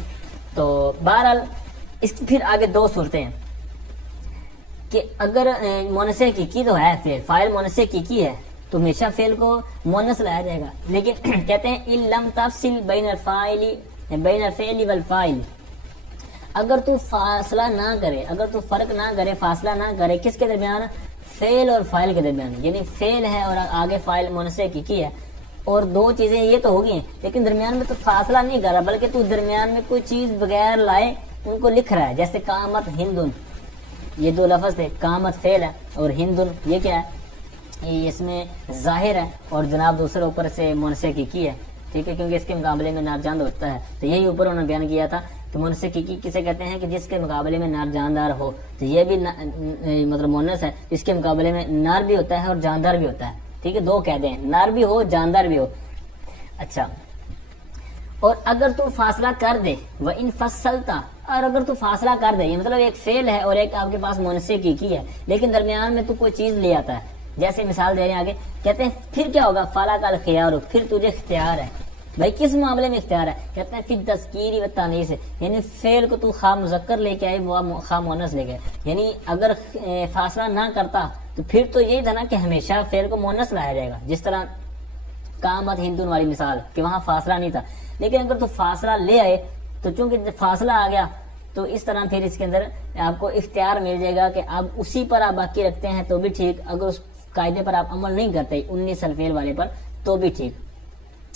تو بہرحال اس کی پھر آگے دو صورتیں ہیں کہ اگر مؤنث حقیقی تو ہے فاعل مؤنث حقیقی ہے تو ہمیشہ فعل کو مؤنث لایا جائے گا، لیکن کہتے ہیں ان لم تفصل بین الفعل والفاعل، اگر تو فاصلہ نہ کرے، اگر تو فرق نہ کرے، فاصلہ نہ کرے کس کے درمیان؟ فعل اور فاعل کے درمیان. یعنی فعل ہے اور آگے فاعل مؤنث حقیقی ہے اور دو چیزیں یہ تو ہوگی لیکن درمیان میں تو فاصلہ نہیں کر رہا بلکہ تو درمیان میں کوئی چیز بغیر لائے ان کو لکھ رہا ہے. جیسے قامت ہندن، یہ دو لفظ تھے، قامت فعل ہے اور ہندن یہ کیا ہے؟ یہ اس میں ظاہر ہے اور جناب دوسرے اوپر سے مؤنث حقیقی ہے. ٹھیک ہے، کیونکہ اس کے مقابلے میں نارجاند ہوتا ہے. تو یہی اوپر انہوں نے بیان کیا تھا کہ مؤنث حقیقی کسے کہتے ہیں کہ جس کے مقابلے میں نار جاندار ہو. تو یہ بھی مطلب مؤنث ہے، اس کے مقابلے میں نار بھی ہوتا ہے اور جاندار بھی ہوتا ہے. ٹھیک ہے، دو قیدیں ہیں، نار بھی ہو جاندار بھی ہو. اچھا، اور اگر تو فاصلہ کر دے وَإِن فَصَّلْتَ، اور اگر تو فاصلہ کر دے، یہ مطلب ایک فعل ہے اور ایک آپ کے پاس منصے کی ہے، لیکن درمیان میں تو کوئی چیز لے آتا ہے، جیسے مثال دے رہے ہیں آگے، کہتے ہیں پھر کیا ہوگا، فَلَكَ الْخِيَارُ، پھر تجھے اختیار ہے۔ بھائی کس معاملے میں اختیار ہے؟ کہتے ہیں فی التذکیر والتانیث، یعنی فعل کو تو خواہ مذکر لے کے آئے خواہ مؤنث لے کے، یعنی اگر فاصلہ نہ کرتا تو پھر تو یہی تھا نا کہ ہمیشہ فعل کو مؤنث لایا جائے گا، جس طرح قامت ہندون والی مثال کہ وہاں فاصلہ نہیں تھا، لیکن اگر تو فاصلہ لے آئے تو چونکہ فاصلہ آ گیا تو اس طرح پھر اس کے اندر آپ کو اختیار مل جائے گا کہ اب اسی پر آپ باقی رکھتے ہیں تو بھی ٹھیک، اگر اس قاعدے پر آپ عمل نہیں کرتے 19 الفعل والے پر تو بھی ٹھیک۔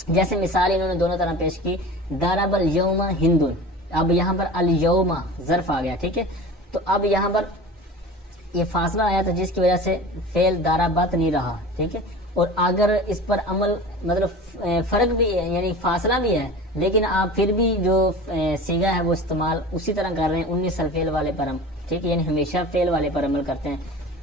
جیسے مثال انہوں نے دونوں طرح پیش کی، ضرب الیوم ہندون، اب یہاں پر الیوم ظرف آ گیا، ٹھیک ہے، تو اب یہاں پر یہ فاصلہ آیا تو جس کی وجہ سے فعل ضربت نہیں رہا، ٹھیک ہے، اور اگر اس پر عمل مطلب فرق بھی ہے، یعنی فاصلہ بھی ہے، لیکن آپ پھر بھی جو صیغہ ہے وہ استعمال اسی طرح کر رہے ہیں 19 الفعل والے پر ہم، ٹھیک ہے، یعنی ہمیشہ فعل والے پر عمل کرتے ہیں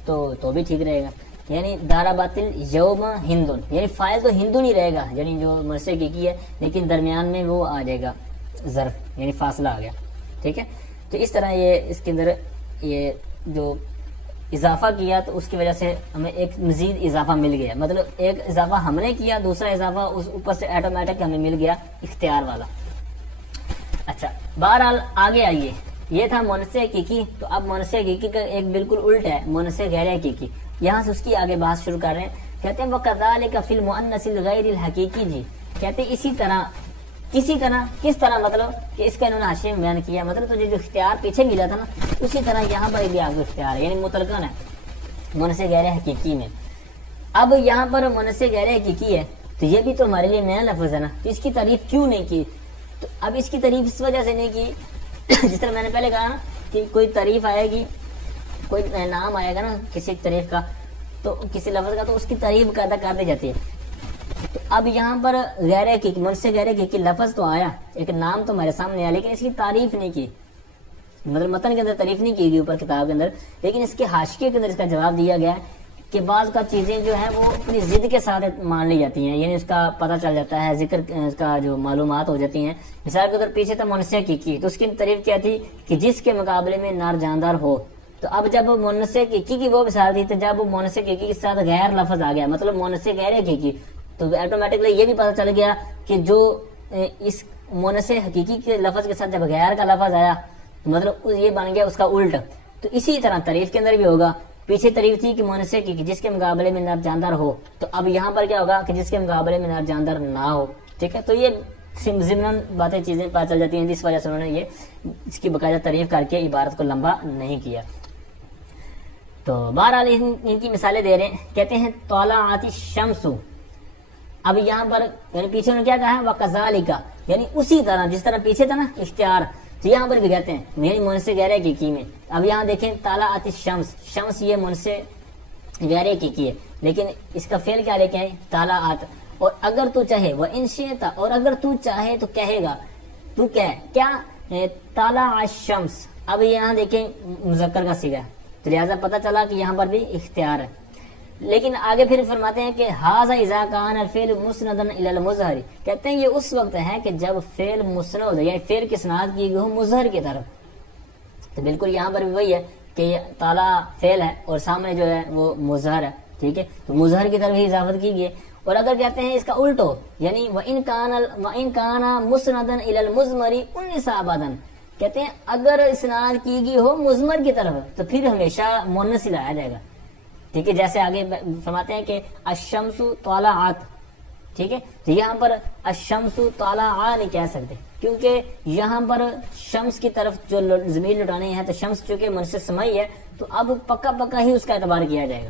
تو بھی ٹھیک رہے گا۔ یعنی ضربت الیوم ہندون، یعنی فاعل تو ہندو نہیں رہے گا، یعنی جو مرسے کی ہے، لیکن درمیان میں وہ آ جائے گا ظرف، یعنی فاصلہ آ گیا، ٹھیک ہے۔ تو اس طرح یہ اس کے اندر یہ جو اضافہ کیا تو اس کی وجہ سے ہمیں ایک مزید اضافہ مل گیا، مطلب ایک اضافہ ہم نے کیا، دوسرا اضافہ اس اوپر سے آٹومیٹک ہمیں مل گیا اختیار والا۔ اچھا بہرحال آگے آئیے، یہ تھا مؤنث حقیقی، تو اب مؤنث حقیقی کا ایک بالکل الٹ ہے مؤنث غیر حقیقی، یہاں سے اس کی آگے بات شروع کر رہے ہیں، کہتے ہیں وَكَذَلِكَ فِي الْمُؤَنَّثِ الْغَيْرِ الْحَقِيقِ، جی کہتے ہیں اسی طرح، کسی طرح، کس طرح، مطلب کہ اس کا انہوں نے حاشیے میں بیان کیا، مطلب تجھے جو اختیار پیچھے ملا تھا نا اسی طرح یہاں پر بھی آگے اختیار ہے، یعنی مطلقاً ہے مؤنث غیر حقیقی میں۔ اب یہاں پر مؤنث غیر حقیقی ہے تو یہ بھی تو ہمارے لیے نیا لفظ ہے نا، تو اس کی تعریف کیوں نہیں کی؟ تو اب اس کی تعریف اس وجہ سے نہیں کی جس طرح میں نے پہلے کہا نا کہ کوئی تعریف آئے گی، کوئی نام آئے گا نا کسی تعریف کا، تو کسی لفظ کا، تو اس کی تعریف ادا کر دی جاتی ہے۔ تو اب یہاں پر غیر حقیقی، مؤنث غیر حقیقی لفظ تو آیا، ایک نام تو ہمارے سامنے آیا، لیکن اس کی تعریف نہیں کی، مطلب متن کے اندر تعریف نہیں کی گئی اوپر کتاب کے اندر، لیکن اس کے حاشیے کے اندر اس کا جواب دیا گیا ہے کہ بعض کا چیزیں جو ہیں وہ اپنی ضد کے ساتھ مان لی جاتی ہیں، یعنی اس کا پتہ چل جاتا ہے، ذکر اس کا جو معلومات ہو جاتی ہیں۔ مثال کے طور پیچھے تھا مؤنث حقیقی، تو اس کی تعریف کیا تھی کہ جس کے مقابلے میں نر جاندار ہو، تو اب جب مؤنث حقیقی کی وہ مثال تھی، تو جب مؤنث حقیقی کے ساتھ غیر لفظ آ گیا، مطلب مؤنث غیر حقیقی، تو آٹومیٹکلی یہ بھی پتہ چل گیا کہ جو اس مؤنث حقیقی کے لفظ کے ساتھ جب غیر کا لفظ آیا تو مطلب یہ بن گیا اس کا الٹ۔ تو اسی طرح تعریف کے اندر بھی ہوگا، پیچھے تعریف تھی کہ مؤنث حقیقی جس کے مقابلے میں نر جاندار ہو، تو اب یہاں پر کیا ہوگا کہ جس کے مقابلے میں نر جاندار نہ ہو، ٹھیک ہے۔ تو یہ ضمن باتیں چیزیں پتہ چل جاتی ہیں، جس وجہ سے انہوں نے یہ اس کی باقاعدہ تعریف کر کے عبارت کو لمبا نہیں کیا۔ تو بہرحال ان کی مثالیں دے رہے ہیں، کہتے ہیں طلعت الشمس، اب یہاں پر یعنی پیچھے انہوں نے کیا کہا ہے وَكَذَلِكَ، یعنی اسی طرح جس طرح پیچھے تھا نا اختیار، تو یہاں پر بھی کہتے ہیں میری مؤنث غیر حقیقی میں۔ اب یہاں دیکھیں طلعت الشمس، شمس یہ مؤنث غیر حقیقی ہے، لیکن اس کا فعل کیا لے کے آئے طلعت، اور اگر تو چاہے وَإِن شِئْتَ، اور اگر تو چاہے تو کہے گا، تو کیا طلع الشمس، اب یہاں دیکھیں مذکر کا صیغہ، تو لہٰذا پتہ چلا کہ یہاں پر بھی اختیار ہے۔ لیکن آگے پھر فرماتے ہیں کہ ھذا اذا کان الفعل مسندا الی المظہر، کہتے ہیں یہ اس وقت ہے کہ جب فعل مسند، یعنی فعل کی اسناد کی گئی ہو مظہر کی طرف، تو بالکل یہاں پر بھی وہی ہے کہ یہ طالع فعل ہے اور سامنے جو ہے وہ مظہر ہے، ٹھیک ہے، تو مظہر کی طرف ہی اضافت کی گئی ہے۔ اور اگر کہتے ہیں اس کا الٹ ہو، یعنی وَإِن كَانَ مُسْنَدًا إِلَى الْمُضْمَرِ أُنِّثَ أَبَدًا، کہتے ہیں اگر اسناد کی گئی ہو مضمر کی طرف تو پھر ہمیشہ مؤنث ہی لایا جائے گا، ٹھیک ہے۔ جیسے آگے فرماتے ہیں کہ الشمس طلعت، ٹھیک ہے، تو یہاں پر الشمس طلع نہیں کہہ سکتے، کیونکہ یہاں پر شمس کی طرف جو ضمیر لٹانے ہیں، تو شمس چونکہ منصب سمائی ہے تو اب پکا ہی اس کا اعتبار کیا جائے گا،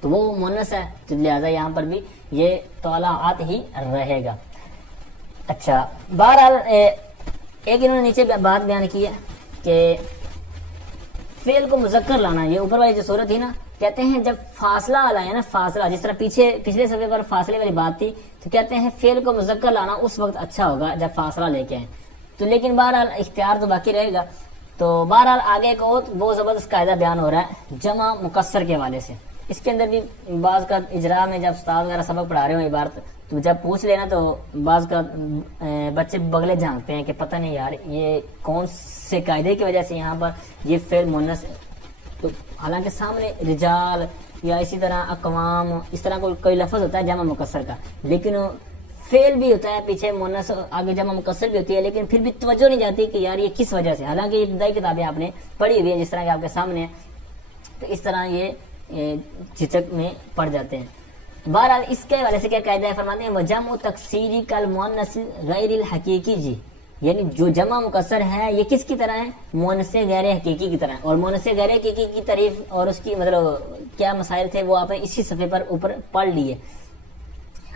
تو وہ مؤنث ہے، تو لہٰذا یہاں پر بھی یہ طلعت ہی رہے گا۔ اچھا بہرحال ایک انہوں نے نیچے بات بیان کی ہے کہ فعل کو مذکر لانا، یہ اوپر والی جو صورت تھی نا، کہتے ہیں جب فاصلہ لایا نا، فاصلہ جس طرح پچھلے صفحے پر فاصلے والی بات تھی، تو کہتے ہیں فعل کو مذکر لانا اس وقت اچھا ہوگا جب فاصلہ لے کے آئیں، تو لیکن بہرحال اختیار تو باقی رہے گا۔ تو بہرحال آگے ایک اور بہت زبردست قاعدہ بیان ہو رہا ہے جمع مکسر کے حوالے سے، اس کے اندر بھی بعض کا اجراء میں جب استاد وغیرہ سبق پڑھا رہے ہو عبارت تو جب پوچھ لینا تو بعض کا بچے بغلے جھانکتے ہیں کہ پتہ نہیں یار یہ کون سے قاعدے کی وجہ سے یہاں پر یہ فعل مؤنث، تو حالانکہ سامنے رجال یا اسی طرح اقوام اس طرح کوئی لفظ ہوتا ہے جمع مکسر کا، لیکن فعل بھی ہوتا ہے پیچھے مؤنث آگے جمع مکسر بھی ہوتی ہے، لیکن پھر بھی توجہ نہیں جاتی کہ یار یہ کس وجہ سے، حالانکہ یہ ابتدائی کتابیں آپ نے پڑھی ہوئی ہیں جس طرح کہ آپ کے سامنے ہے، تو اس طرح یہ جھجک میں پڑ جاتے ہیں۔ بہرحال اس کے حوالے سے کیا قاعدہ ہے، فرماتے ہیں وجمع تکسیری کالمؤنث غیر الحقیقی جی، یعنی جو جمع مکسر ہے یہ کس کی طرح ہے، مؤنث غیر حقیقی کی طرح، اور مؤنث غیر حقیقی کی تعریف اور اس کی مطلب کیا مسائل تھے وہ آپ نے اسی صفحے پر اوپر پڑھ لیے۔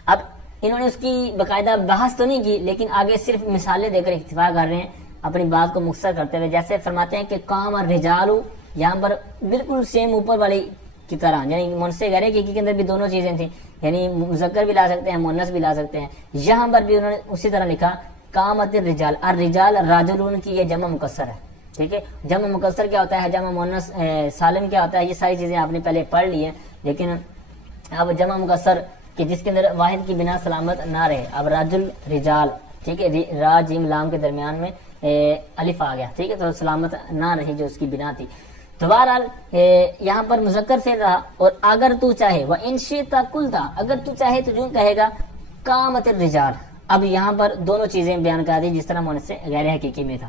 اب انہوں نے اس کی باقاعدہ بحث تو نہیں کی، لیکن آگے صرف مثالیں دے کر اکتفا کر رہے ہیں اپنی بات کو مختصر کرتے ہوئے، جیسے فرماتے ہیں کہ قام الرجال، یہاں پر بالکل سیم اوپر والی کی طرح، یعنی مؤنث غیر حقیقی کے اندر بھی دونوں چیزیں تھیں، یعنی مذکر بھی لا سکتے ہیں مؤنث بھی لا سکتے ہیں، یہاں پر بھی انہوں نے اسی طرح لکھا قامت الرجال، الرجال راجلون کی یہ جمع مکسر ہے، ٹھیک ہے۔ جمع مکسر کیا ہوتا ہے، جمع مؤنث سالم کیا ہوتا ہے، یہ ساری چیزیں آپ نے پہلے پڑھ لی ہیں، لیکن اب جمع مکسر کہ جس کے اندر واحد کی بنا سلامت نہ رہے، اب راجل رجال، ٹھیک ہے، را جیم لام کے درمیان میں الف آ گیا، ٹھیک ہے، تو سلامت نہ رہی جو اس کی بنا تھی۔ تو بہرحال یہاں پر مذکر فعل رہا، اور اگر تو چاہے وہ ان شئت قلت، اگر تو چاہے تو یوں کہے گا قامت الرجال۔ اب یہاں پر دونوں چیزیں بیان کر دی جس طرح مؤنث غیر حقیقی میں تھا۔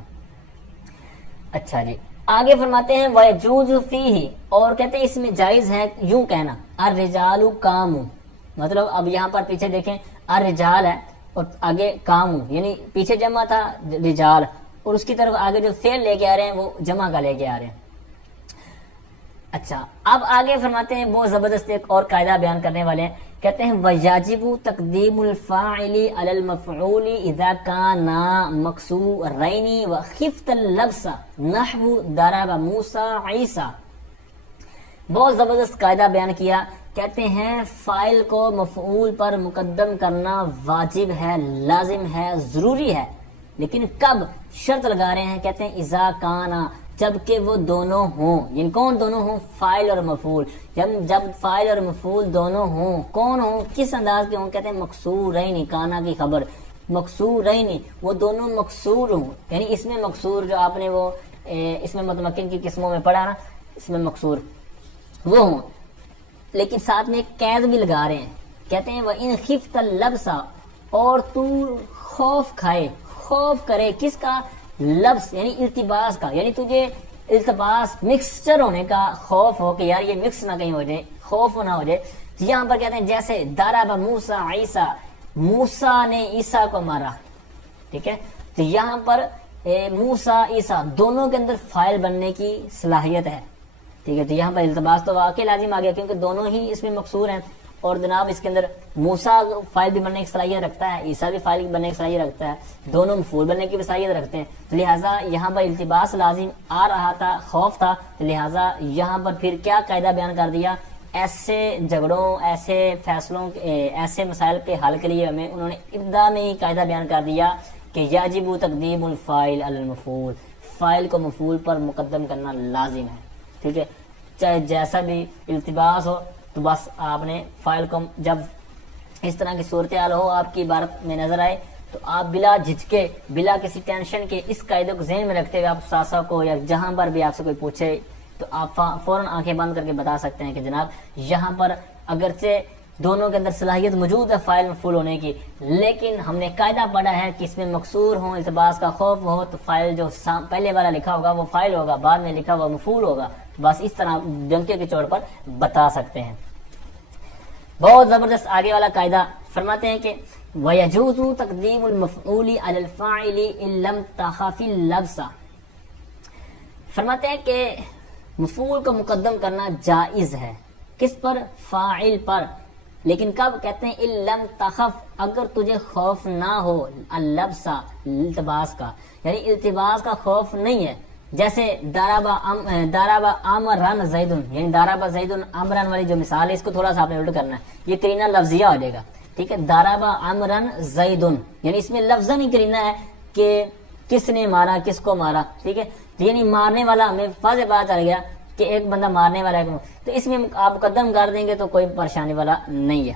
اچھا جی، آگے فرماتے ہیں وَيَجُوزُ فِيهِ، اور کہتے ہیں اس میں جائز ہے یوں کہنا الرجال قاموا، مطلب اب یہاں پر پیچھے دیکھیں الرجال ہے اور آگے قاموا، یعنی پیچھے جمع تھا رجال، اور اس کی طرف آگے جو فعل لے کے آ رہے ہیں وہ جمع کا لے کے آ رہے ہیں۔ اچھا، اب آگے فرماتے ہیں بہت زبردست ایک اور قاعدہ بیان کرنے والے ہیں، کہتے ہیں وَيَجِبُ تَقْدِيمُ الْفَاعِلِ عَلَى الْمَفْعُولِ إِذَا كَانَا مَكْسُورَيْنِ وَخِفْتَ اللَّبْسَ نَحْوُ ضَرَبَ مُوسَىٰ عِیسیٰ۔ بہت زبردست قاعدہ بیان کیا، کہتے ہیں فاعل کو مفعول پر مقدم کرنا واجب ہے، لازم ہے، ضروری ہے، لیکن کب، شرط لگا رہے ہیں، کہتے ہیں اذا کانا، جبکہ وہ دونوں ہوں، یعنی کون دونوں ہوں، فاعل اور مفعول، جب فاعل اور مفعول دونوں ہوں، کون ہوں، کس انداز کے ہوں، کہتے ہیں مکسورین، کانا کی خبر، مکسورین، وہ دونوں مکسور ہوں، یعنی اس میں مکسور جو آپ نے وہ اس میں متمکن کی قسموں میں پڑھا نا، اس میں مکسور وہ ہوں، لیکن ساتھ میں ایک قید بھی لگا رہے ہیں، کہتے ہیں وَإِنْ خِفْتَ اللَّبْسَ، اور تو خوف کھائے، خوف کرے کس کا، لبس یعنی التباس کا، یعنی تجھے التباس مکسچر ہونے کا خوف ہو کہ یار یہ مکس نہ کہیں ہو جائے، خوف نہ ہو جائے، یہاں پر کہتے ہیں جیسے ضرب موسیٰ عیسیٰ، موسیٰ نے عیسیٰ کو مارا، ٹھیک ہے، تو یہاں پر موسیٰ عیسیٰ دونوں کے اندر فاعل بننے کی صلاحیت ہے، ٹھیک ہے، تو یہاں پر التباس تو واقع لازم آ گیا کیونکہ دونوں ہی اس میں مقصور ہیں، اور جناب اس کے اندر موسیٰ فاعل بھی بننے کی صلاحیت رکھتا ہے، عیسیٰ بھی فاعل بننے کی صلاحیت رکھتا ہے، دونوں مفعول بننے کی بھی صلاحیت رکھتے ہیں، تو لہٰذا یہاں پر التباس لازم آ رہا تھا، خوف تھا، تو لہٰذا یہاں پر پھر کیا قاعدہ بیان کر دیا، ایسے جھگڑوں، ایسے فیصلوں، ایسے مسائل کے حل کے لیے ہمیں انہوں نے ابتدا میں ہی قاعدہ بیان کر دیا کہ یجب تقدیم الفاعل علی المفعول، فاعل کو مفعول پر مقدم کرنا لازم ہے، ٹھیک ہے، چاہے جیسا بھی التباس ہو، تو بس آپ نے فاعل کو جب اس طرح کی صورتحال ہو آپ کی عبارت میں نظر آئے تو آپ بلا جھجکے، بلا کسی ٹینشن کے اس قاعدے کو ذہن میں رکھتے ہوئے آپ ساسا کو یا جہاں پر بھی آپ سے کوئی پوچھے تو آپ فوراً آنکھیں بند کر کے بتا سکتے ہیں کہ جناب یہاں پر اگرچہ دونوں کے اندر صلاحیت موجود ہے فاعل مفعول ہونے کی، لیکن ہم نے قاعدہ پڑھا ہے کہ اس میں مقصور ہوں، التباس کا خوف ہو، تو فاعل جو پہلے والا لکھا ہوگا وہ فاعل ہوگا، بعد میں لکھا ہوا مفعول ہوگا، بس اس طرح ڈنکے کے چوٹ پر بتا سکتے ہیں۔ بہت زبردست آگے والا قاعدہ فرماتے ہیں کہ وَيَجُوزُ تَقْدِيمُ الْمَفْعُولِ عَلَى الْفَاعِلِ إِن لَمْ تَخَفِ اللَّبْسَ، فرماتے ہیں کہ مفعول کو مقدم کرنا جائز ہے، کس پر، فاعل پر، لیکن کب، کہتے ہیں اِن لَمْ تَخَفْ، اگر تجھے خوف نہ ہو، اللبس، التباس کا، یعنی التباس کا خوف نہیں ہے، جیسے ضرب عمرن زیدن، یعنی ضرب زیدن عمرن والی جو مثال ہے اس کو تھوڑا سا آپ نے الٹ کرنا ہے، یہ قرینہ لفظیہ ہو جائے گا، ٹھیک ہے، ضرب عمرن زیدن، یعنی اس میں لفظاً ہی قرینہ ہے کہ کس نے مارا، کس کو مارا، ٹھیک ہے، یعنی مارنے والا ہمیں واضح پتہ چل گیا کہ ایک بندہ مارنے والا ہے، تو اس میں آپ مقدم کر دیں گے تو کوئی پریشانی والا نہیں ہے،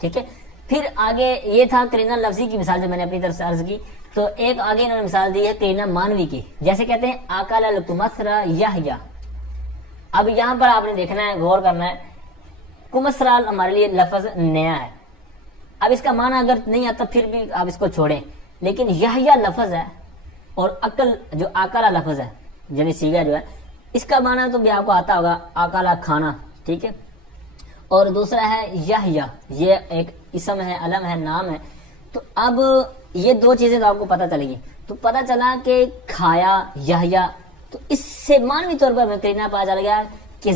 ٹھیک ہے۔ پھر آگے یہ تھا قرینہ لفظی کی مثال جو میں نے اپنی طرف سے عرض کی، تو ایک آگے انہوں نے مثال دی ہے قرینہ مانوی کی، جیسے کہتے ہیں آکل الکمثرى یحییٰ۔ اب یہاں پر آپ نے دیکھنا ہے، غور کرنا ہے، کمثرى ہمارے لیے لفظ نیا ہے، اب اس کا معنی اگر نہیں آتا پھر بھی آپ اس کو چھوڑیں، لیکن یحییٰ لفظ ہے اور عقل جو آکلا لفظ ہے یعنی سیگا جو ہے، اس کا معنی تو بھی آپ کو آتا ہوگا، آکلا کھانا، ٹھیک ہے۔ اور دوسرا ہے یحییٰ، یہ ایک اسم ہے، علم ہے، نام ہے۔ تو اب یہ دو چیزیں تو آپ کو پتہ چلے گی، تو پتہ چلا کہ کھایا یحییٰ، تو اس سے معنوی طور پر ہمیں قرینہ پتہ چل گیا کہ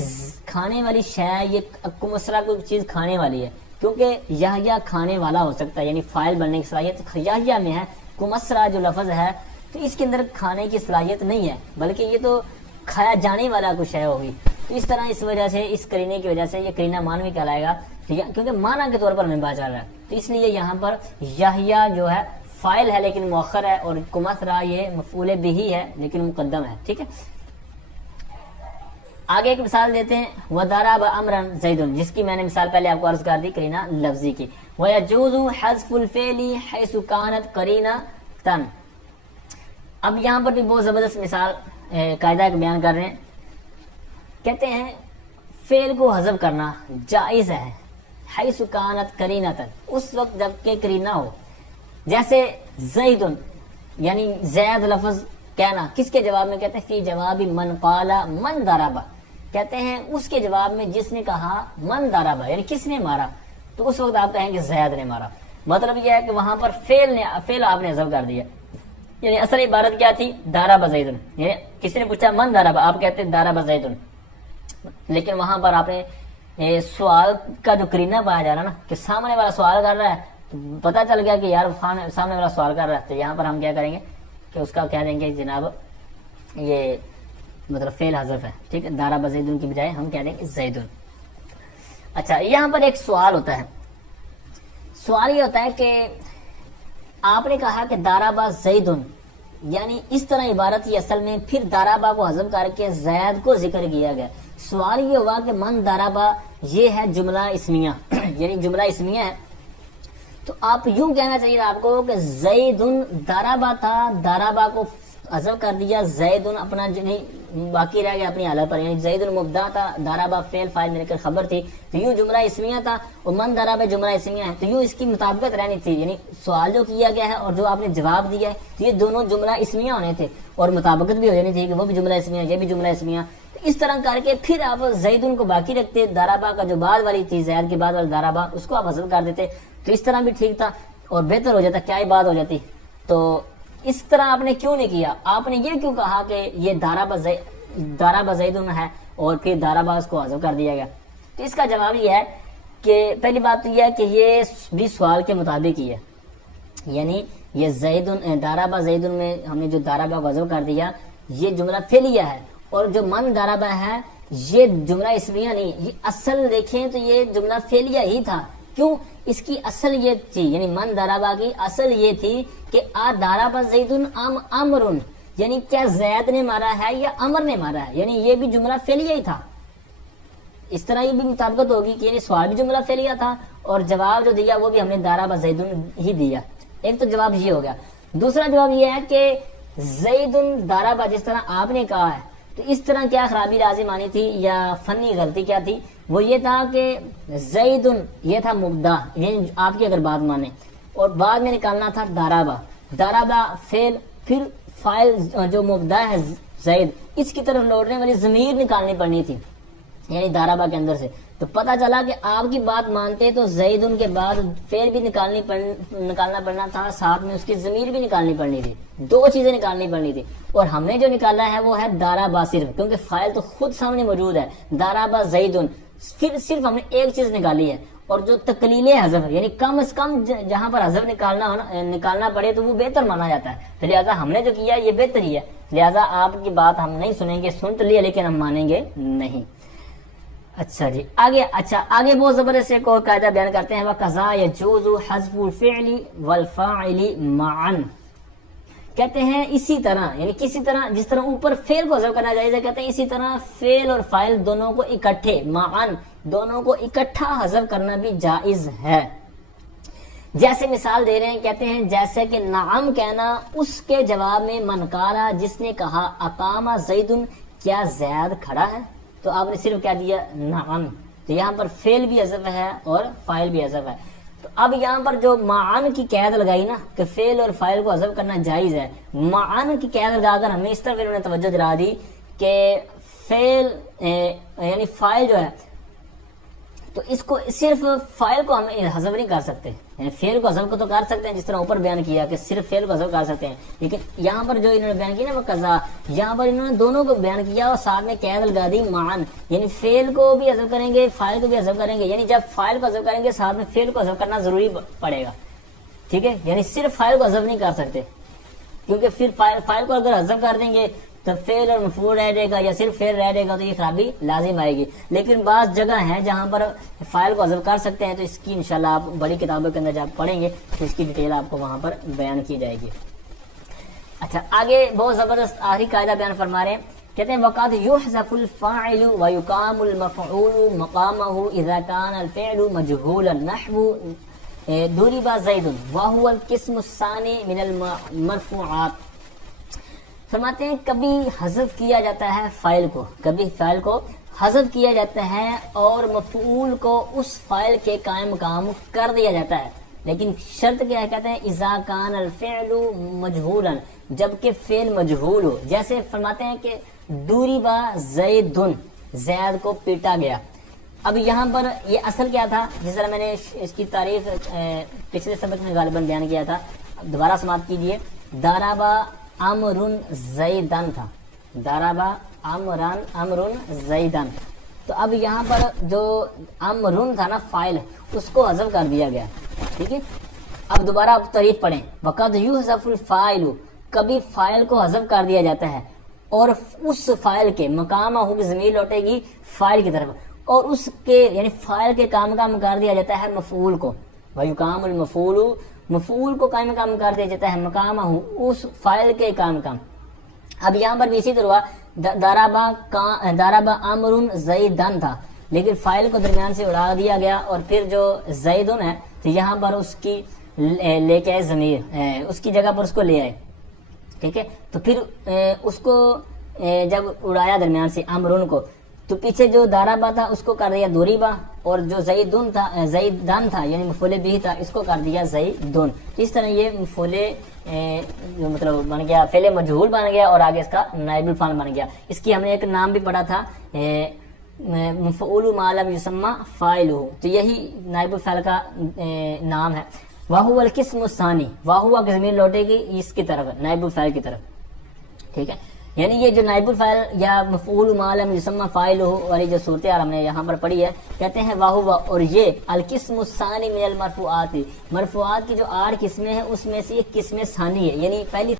کھانے والی شے، یہ کمثرى کوئی چیز کھانے والی ہے، کیونکہ یحییٰ کھانے والا ہو سکتا ہے، یعنی فاعل بننے کی صلاحیت یحییٰ میں ہے۔ کمثرى جو لفظ ہے تو اس کے اندر کھانے کی صلاحیت نہیں ہے، بلکہ یہ تو کھایا جانے والا کچھ ہے ہوگی۔ تو اس طرح اس وجہ سے، اس قرینے کی وجہ سے یہ قرینہ مانوی کہلائے گا، ٹھیک ہے، کیونکہ معنی کے طور پر ہمیں پتہ چل رہا ہے، تو اس لیے یہاں پر یحییٰ جو ہے فاعل ہے لیکن مؤخر ہے، اور کمثرى یہ مفعول بہ ہے لیکن مقدم ہے، ٹھیک ہے۔ آگے ایک مثال دیتے ہیں، وَضَرَبَ أَمْرًا زَيْدٌ، جس کی میں نے مثال پہلے آپ کو عرض کر دی قرینہ لفظی کی۔ وَيَجُوزُ حَذْفُ الْفِعْلِ حَيْثُ كَانَتْ قَرِينَةً۔ اب یہاں پر بھی بہت زبردست مثال قاعدہ ایک بیان کر رہے ہیں، کہتے ہیں فعل کو حذف کرنا جائز ہے، حیث کانت قرینۃ، اس وقت جب کہ قرینہ ہو، جیسے زید، یعنی زید لفظ کہنا، کس کے جواب میں کہتے ہیں؟ فی جواب من قال من ضرب، کہتے ہیں اس کے جواب میں جس نے کہا من ضرب، یعنی کس نے مارا، تو اس وقت آپ کہیں گے زید نے مارا۔ مطلب یہ ہے کہ وہاں پر فعل آپ نے حذف کر دیا، یعنی اصل عبارت کیا تھی؟ ضرب زید، یعنی کسی نے پوچھا من ضرب، آپ کہتے ہیں ضرب زید، لیکن وہاں پر آپ نے سوال کا جو قرینہ پایا جا رہا نا، کہ سامنے والا سوال کر رہا ہے، تو پتہ چل گیا کہ یار سامنے والا سوال کر رہا ہے، تو یہاں پر ہم کیا کریں گے کہ اس کا کہہ دیں گے جناب یہ مطلب فعل حذف ہے، ٹھیک ہے، ضرب زید کی بجائے ہم کہہ دیں گے زید۔ اچھا، یہاں پر ایک سوال ہوتا ہے، سوال یہ ہوتا ہے کہ آپ نے کہا کہ ضرب زید، یعنی اس طرح عبارت ہی اصل میں پھر ضرب کو حذف کر کے زید کو ذکر کیا گیا۔ سوال یہ ہوا کہ من ضرب یہ ہے جملہ اسمیہ یعنی جملہ اسمیہ ہے، تو آپ یوں کہنا چاہیے آپ کو کہ زید ضرب تھا، ضرب کو حذف کر دیا، زید اپنا باقی رہ گیا اپنی حالت پر، یعنی زید مبتدا تھا، ضرب فعل فاعل مل کر خبر تھی، تو یوں جملہ اسمیہ تھا، اور من ضرب جملہ اسمیہ ہے، تو یوں اس کی مطابقت رہنی تھی، یعنی سوال جو کیا گیا ہے اور جو آپ نے جواب دیا ہے تو یہ دونوں جملہ اسمیہ ہونے تھے، اور مطابقت بھی ہو جانی تھی کہ وہ بھی جملہ اسمیہ یہ بھی جملہ اسمیہ۔ اس طرح کر کے پھر آپ زید کو باقی رکھتے، ضرب کا جو بعد والی تھی، زید کے بعد والی ضرب، اس کو آپ حذف کر دیتے، تو اس طرح بھی ٹھیک تھا اور بہتر ہو جاتا، کیا ہی بات ہو جاتی۔ تو اس طرح آپ نے کیوں نہیں کیا؟ آپ نے یہ کیوں کہا کہ یہ ضرب زید ہے اور پھر ضرب اس کو حذف کر دیا گیا؟ تو اس کا جواب یہ ہے کہ پہلی بات تو یہ ہے کہ یہ بھی سوال کے مطابق ہی ہے، یعنی یہ ضرب زید میں ہم نے جو ضرب کو حذف کر دیا یہ جملہ فعلیہ ہے، اور جو من ضرب ہے یہ جملہ اسمیہ نہیں، یہ اصل دیکھیں تو یہ جملہ فعلیہ ہی تھا۔ کیوں؟ اس کی اصل یہ تھی، یعنی من ضرب کی اصل یہ تھی کہ ضرب زید امر، یعنی کیا زید نے مارا ہے یا امر نے مارا ہے، یعنی یہ بھی جملہ فعلیہ ہی تھا۔ اس طرح یہ بھی مطابقت ہوگی کہ یعنی سوال بھی جملہ فعلیہ تھا اور جواب جو دیا وہ بھی ہم نے ضرب زید ہی دیا۔ ایک تو جواب یہ ہو گیا۔ دوسرا جواب یہ ہے کہ زید ضرب جس طرح آپ نے کہا ہے، تو اس طرح کیا خرابی لازم آنی تھی یا فنی غلطی کیا تھی؟ وہ یہ تھا کہ زید یہ تھا مبتدا، یعنی آپ کی اگر بات مانے، اور بعد میں نکالنا تھا ضرب فعل، پھر فاعل جو مبتدا ہے زید، اس کی طرف لوٹنے والی ضمیر نکالنی پڑنی تھی، یعنی ضرب کے اندر سے۔ تو پتہ چلا کہ آپ کی بات مانتے تو زید کے بعد فعل بھی نکالنا پڑنا تھا، ساتھ میں اس کی ضمیر بھی نکالنی پڑنی تھی، دو چیزیں نکالنی پڑنی تھی، اور ہم نے جو نکالا ہے وہ ہے ضرب صرف، کیونکہ فاعل تو خود سامنے موجود ہے، ضرب زید، پھر صرف ہم نے ایک چیز نکالی ہے، اور جو تقلیل حذف ہے، یعنی کم از کم جہاں پر حذف نکالنا پڑے تو وہ بہتر مانا جاتا ہے، تو لہٰذا ہم نے جو کیا یہ بہتر ہی ہے، لہٰذا آپ کی بات ہم نہیں سنیں گے، سن تو لیا لیکن ہم مانیں گے نہیں۔ اچھا جی، آگے بہت زبردست ایک اور قاعدہ بیان کرتے ہیں، وَقَضَا يَجُوزُ حَذْفُ الْفِعْلِ وَالْفَاعِلِ مَعًا، کہتے ہیں اسی طرح، یعنی کسی طرح جس طرح اوپر فعل کو حذف کرنا جائز ہے، کہتے ہیں اسی طرح فعل اور فاعل دونوں کو اکٹھے، معًا دونوں کو اکٹھا حذف کرنا بھی جائز ہے۔ جیسے مثال دے رہے ہیں، کہتے ہیں جیسے کہ نعم کہنا اس کے جواب میں من قالا جس نے کہا اقام زید، کیا زید کھڑا ہے، تو آپ نے صرف کہہ دیا نعم، تو یہاں پر فعل بھی حذف ہے اور فاعل بھی حذف ہے۔ تو اب یہاں پر جو معن کی قید لگائی نا کہ فعل اور فاعل کو حذف کرنا جائز ہے، معن کی قید لگا کر ہمیں اس طرح انہوں نے توجہ دلا دی کہ فعل یعنی فاعل جو ہے تو اس کو صرف فاعل کو ہم حذف نہیں کر سکتے، یعنی فعل کو حذف کو تو کر سکتے ہیں جس طرح اوپر بیان کیا کہ صرف فعل کو حذف کر سکتے ہیں، لیکن یہاں پر جو انہوں نے بیان کیا نا وہ قضا، یہاں پر انہوں نے دونوں کو بیان کیا اور ساتھ میں قید لگا دی معن، یعنی فعل کو بھی حذف کریں گے فاعل کو بھی حذف کریں گے، یعنی جب فاعل کو حذف کریں گے ساتھ میں فعل کو حذف کرنا ضروری پڑے گا، ٹھیک ہے، یعنی صرف فاعل کو حذف نہیں کر سکتے، کیونکہ پھر فاعل کو اگر حذف کر دیں گے تو فعل اور مفعول رہ جائے گا یا صرف فعل رہ جائے گا تو یہ خرابی لازم آئے گی، لیکن بعض جگہ ہیں جہاں پر فاعل کو حذف کر سکتے ہیں، تو اس کی انشاءاللہ آپ بڑی کتابوں کے اندر جب پڑھیں گے تو اس کی ڈیٹیل آپ کو وہاں پر بیان کی جائے گی۔ اچھا آگے بہت زبردست آخری قاعدہ بیان فرما رہے ہیں، کہتے ہیں وقد يحذف الفاعل ويقام المفعول مقامه اذا كان الفعل مجهولا نحو ضرب زید وهو القسم الثاني من المرفوعات۔ فرماتے ہیں کبھی حذف کیا جاتا ہے فاعل کو، کبھی فاعل کو حذف کیا جاتا ہے اور مفعول کو اس فاعل کے قائم مقام کر دیا جاتا ہے، لیکن شرط کیا ہے، کہتے ہیں اذا کان الفعل مجہولا، جبکہ فعل مجہول ہو، جیسے فرماتے ہیں کہ ضرب زید، زید کو پیٹا گیا۔ اب یہاں پر یہ اصل کیا تھا، جس طرح میں نے اس کی تعریف پچھلے سبق میں غالباً بیان کیا تھا، دوبارہ سماعت کیجئے، ضرب امرن زیدن تھا، ضرب امرن زیدن، تو اب یہاں پر جو امرن تھا نا فاعل، اس کو حذف کر دیا گیا، ٹھیک ہے۔ اب دوبارہ آپ تعریف پڑھیں، وقد یحذف الفاعل، کبھی فاعل کو حذف کر دیا جاتا ہے اور اس فاعل کے مقامہ کی ضمیر لوٹے گی فاعل کی طرف، اور اس کے یعنی فاعل کے کام کر دیا جاتا ہے مفعول کو، ویقام المفعول، مفعول کو قائم مقام کر دیا جاتا ہے مقامہ اس فاعل کے کام۔ اب یہاں پر بھی اسی طرح ضرب امر زیدن تھا، لیکن فاعل کو درمیان سے اڑا دیا گیا اور پھر جو زیدن ہے تو یہاں پر اس کی لے کے آئے ضمیر، اس کی جگہ پر اس کو لے آئے، ٹھیک ہے، تو پھر اس کو جب اڑایا درمیان سے امرن کو، تو پیچھے جو ضربہ تھا اس کو کر دیا ضربہ، اور جو زیدن تھا یعنی مفعول بھی تھا اس کو کر دیا زیدن، اس طرح یہ مفعول مطلب بن گیا، فعل مجہول بن گیا اور آگے اس کا نائب الفاعل بن گیا۔ اس کی ہم نے ایک نام بھی پڑھا تھا مفعول ما لم یسمى فاعلہ، تو یہی نائب الفاعل کا نام ہے۔ وہو القسم الثانی، وہو کی ضمیر لوٹے گی اس کی طرف، نائب الفاعل کی طرف، ٹھیک ہے، یعنی یہ جو نائب الفاعل یا مفعول ما لم یسمى فاعلہ والی جو صورتحال ہم نے یہاں پر پڑھی ہے، کہتے ہیں وہو، اور یہ القسم الثانی من المرفوعات، مرفوعات کی جو 8 قسمیں ہیں اس میں سے ایک قسم ثانی ہے، یعنی پہلی